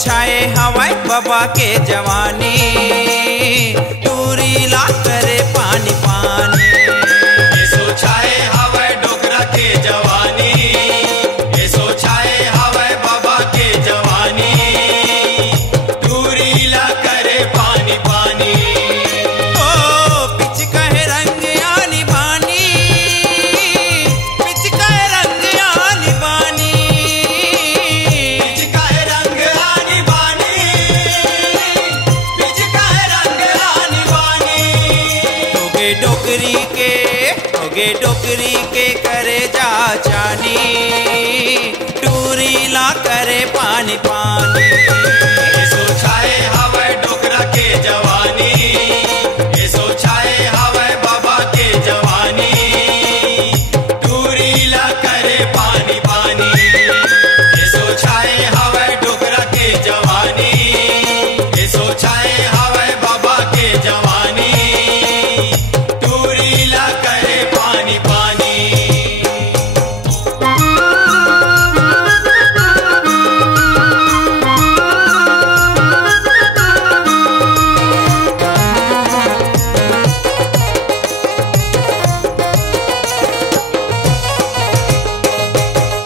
छाए हवाई बाबा के जवानी, टूरी ला करे पानी पानी। ऐसो छाए हवाई डोगरा के जवानी, ऐसो छाए हवाई बाबा के जवानी, टूरी ला करे पानी पानी। ओ पिच कहे रंग आनी बानी, पिच कहे रंग आनी बानी, पिच काहे रंग आनी बानी, पिच काहे रंग आनी बानी। होगे डोकरी के करे जा चानी, टूरी ला करे पानी पानी। ऐसो छाए हवाई डोगरा के जवानी, ऐसो छाए हवाई बाबा के जवानी, टूरी ला करे पानी पानी। ऐसो छाए हवाई डोगरा के जवानी, ऐसो छाए हवाई बाबा के जवानी, टूरी ला करे पानी पानी।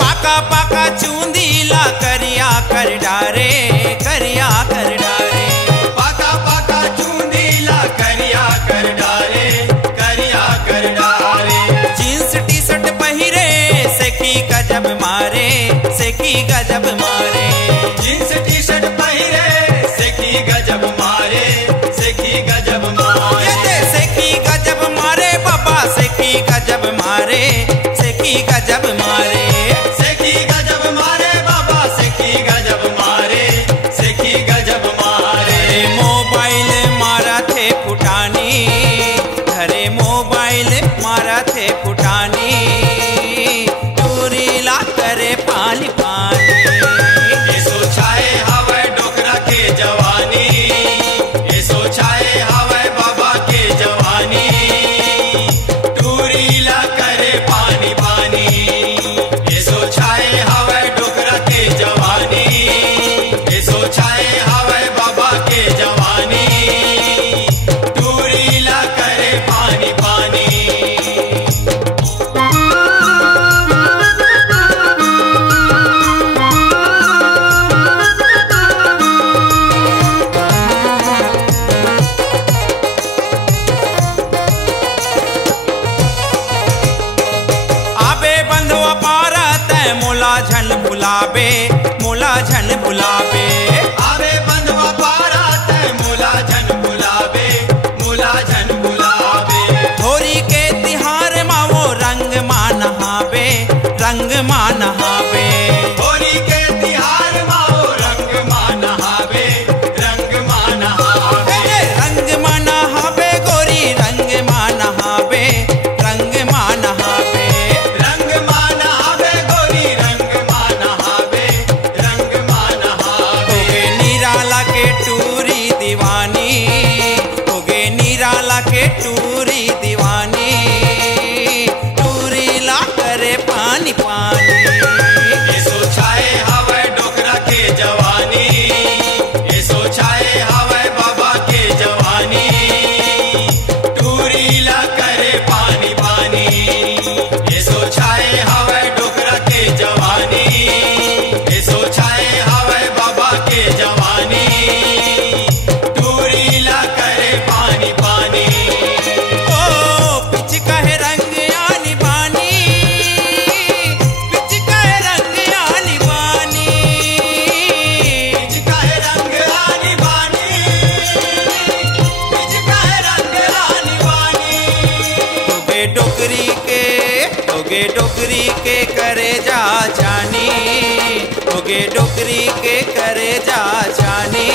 पाका पाका चूंदी ला करिया कर डारे, करिया कर डारे। पाका पाका चूंदी ला करिया कर डाले, करिया कर डाले। जींस टी शर्ट पहिरे सेकी गजब मारे, सेकी गजब मारे। जींस टी शर्ट पहिरे सेकी गजब मारे, सेकी गजब मारे। ये दे सेकी गजब मारे बाबा, सेकी गजब मारे, सेकी गजब मारे। सेकी गजब मारे बाबा, सेकी गजब मारे, सेकी गजब मारे। घरे मोबाइल मारा थे फुटानी, घरे मोबाइल मारा थे फुटानी, टूरी ला करे पानी पानी। ऐसो छाए हवाई डोगरा के जवानी, ऐसो छाए हवाई बाबा के जवानी, टूरी ला करे पानी पानी। ऐसो छाए हवाई डोगरा के जवानी, ऐसो छाए हवाई बाबा के जवानी, टूरी ला करे पानी पानी। आबे बंधुआ पारा तय मोला झन बुलाबे, मोला झन बुलाबे। आवे बंधवा पारा तय मुला झन बुलावे, मुला झन बुलावे। होरी के तिहार मा वो रंग मा नहावे, रंग मा नहावे। होली के तिहार माओ रंग मा नहावे, रंग मा नहावे। रंग मा नहावे गोरी, रंग मा नहावे, रंग मा नहावे। रंग मा नहावे गोरी, रंग मा नहावे, रंग मा नहावे। होगे निराला के टूरी दीवानी, होगे निराला के टूरी दीवानी, टूरी ला करे पानी पानी। ऐसो छाए हवाई डोगरा के जवानी, ऐसो छाए हवाई बाबा के जवानी, टूरी ला करे पानी पानी। ऐसो छाए हवाई डोगरा के जवानी, ऐसो छाए हवाई बाबा के जवानी, टूरी ला करे पानी पानी। ओ पिच कहे रंग आनी बानी, पिच कहे रंग आनी बानी। पिच काहे रंग आनी बानी, पिच काहे रंग आनी बानी। होगे डोकरी के करे जा जानी, होगे डोकरी के करे जा जानी,